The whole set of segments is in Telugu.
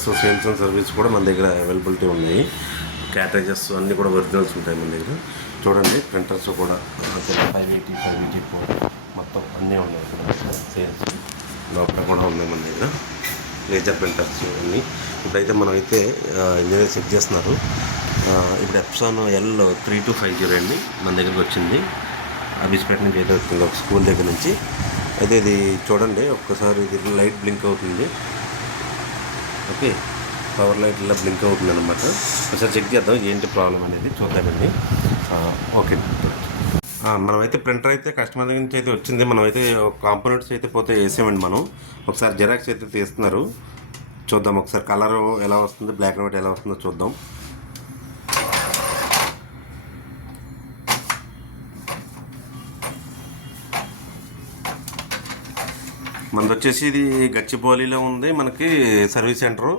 సేల్స్ అండ్ సర్వీస్ కూడా మన దగ్గర అవైలబిలిటీ ఉన్నాయి. క్యాటరేజెస్ అన్నీ కూడా ఒరిజినల్స్ ఉంటాయి మన దగ్గర. చూడండి ప్రింటర్స్ కూడా 580, 584 మొత్తం అన్నీ ఉన్నాయి ఇక్కడ సేల్స్. లోపల కూడా ఉన్నాయి మన దగ్గర లేజర్ ప్రింటర్స్ అన్నీ. ఇప్పుడైతే మనం అయితే ఇంజనీర్ చెక్ చేస్తున్నారు. ఇప్పుడు ఎప్సాన్ L3250 అండి మన దగ్గరికి వచ్చింది. అబిస్పేట నుంచి అయితే వచ్చింది, ఒక స్కూల్ దగ్గర నుంచి. అయితే ఇది చూడండి ఒక్కసారి, ఇది లైట్ బ్లింక్ అవుతుంది. ఓకే, పవర్ లైట్ ఇలా బ్లింక్ అవుతుంది అనమాట. ఒకసారి చెక్ చేద్దాం ఏంటి ప్రాబ్లం అనేది చూద్దామండి. ఓకే, మనమైతే ప్రింటర్ అయితే కస్టమర్ దగ్గర నుంచి అయితే వచ్చింది. మనమైతే కాంపోనెంట్స్ అయితే పోతే వేసామండి. మనం ఒకసారి జిరాక్స్ అయితే తీస్తున్నారు, చూద్దాం ఒకసారి. కలర్ ఎలా వస్తుంది, బ్లాక్ అండ్ వైట్ ఎలా వస్తుందో చూద్దాం. మనది వచ్చేసి ఇది గచ్చిబౌలిలో ఉంది. మనకి సర్వీస్ సెంటరు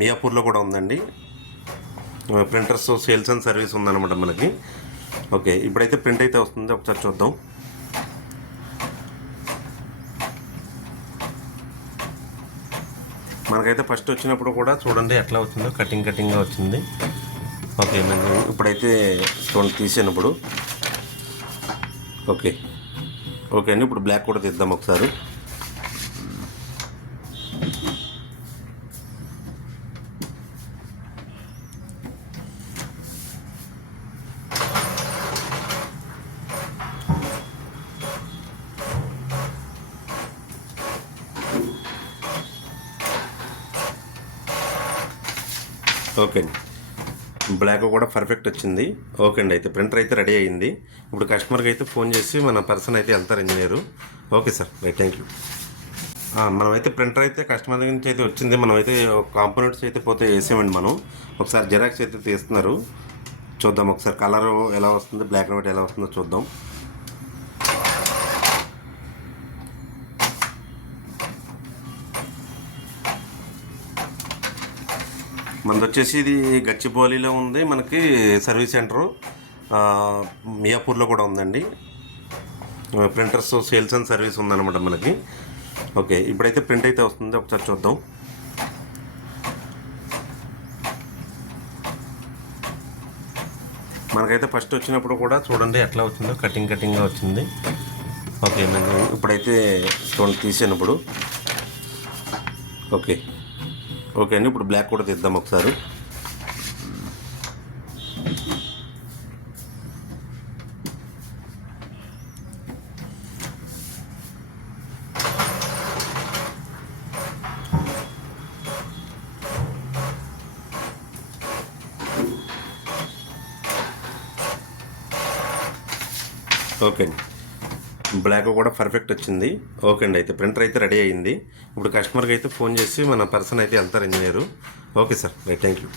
మియాపూర్లో కూడా ఉందండి. ప్రింటర్స్ సేల్స్ అండ్ సర్వీస్ ఉందన్నమాట మనకి. ఓకే, ఇప్పుడైతే ప్రింట్ అయితే వస్తుంది, ఒకసారి చూద్దాం. మనకైతే ఫస్ట్ వచ్చినప్పుడు కూడా చూడండి ఎట్లా వచ్చిందో, కటింగ్గా వచ్చింది. ఓకే, నేను ఇప్పుడైతే చూడండి తీసినప్పుడు. ఓకే అండి, ఇప్పుడు బ్లాక్ కూడా తీద్దాం ఒకసారి. ఓకే అండి, బ్లాక్ కూడా పర్ఫెక్ట్ వచ్చింది. ఓకే అండి, అయితే ప్రింటర్ అయితే రెడీ అయ్యింది. ఇప్పుడు కస్టమర్కి అయితే ఫోన్ చేసి మన పర్సన్ అయితే వెళ్తారు, engineer. Okay sir, right, thank you. మనమైతే ప్రింటర్ అయితే కస్టమర్ దగ్గర నుంచి అయితే వచ్చింది. మనమైతే కాంపోనెంట్స్ అయితే పోతే వేసామండి. మనం ఒకసారి జిరాక్స్ అయితే తీస్తున్నారు, చూద్దాం ఒకసారి. కలర్ ఎలా వస్తుంది, బ్లాక్ అండ్ వైట్ ఎలా వస్తుందో చూద్దాం. మనది వచ్చేసి ఇది గచ్చిబౌలిలో ఉంది. మనకి సర్వీస్ సెంటరు మియాపూర్లో కూడా ఉందండి. ప్రింటర్స్ సేల్స్ అండ్ సర్వీస్ ఉందన్నమాట మనకి. ఓకే, ఇప్పుడైతే ప్రింట్ అయితే వస్తుంది, ఒకసారి చూద్దాం. మనకైతే ఫస్ట్ వచ్చినప్పుడు కూడా చూడండి ఎట్లా వచ్చిందో, కటింగ్గా వచ్చింది. ఓకే, నేను ఇప్పుడైతే చూడండి తీసినప్పుడు. ఓకే అండి, ఇప్పుడు బ్లాక్ కూడా తీద్దాం ఒకసారి. ఓకే అండి, బ్లాక్ కూడా పర్ఫెక్ట్ వచ్చింది. ఓకే అండి, అయితే ప్రింటర్ అయితే రెడీ అయ్యింది. ఇప్పుడు కస్టమర్కి అయితే ఫోన్ చేసి మన పర్సన్ అయితే వెళ్తారు, engineer. Okay sir, right, thank you.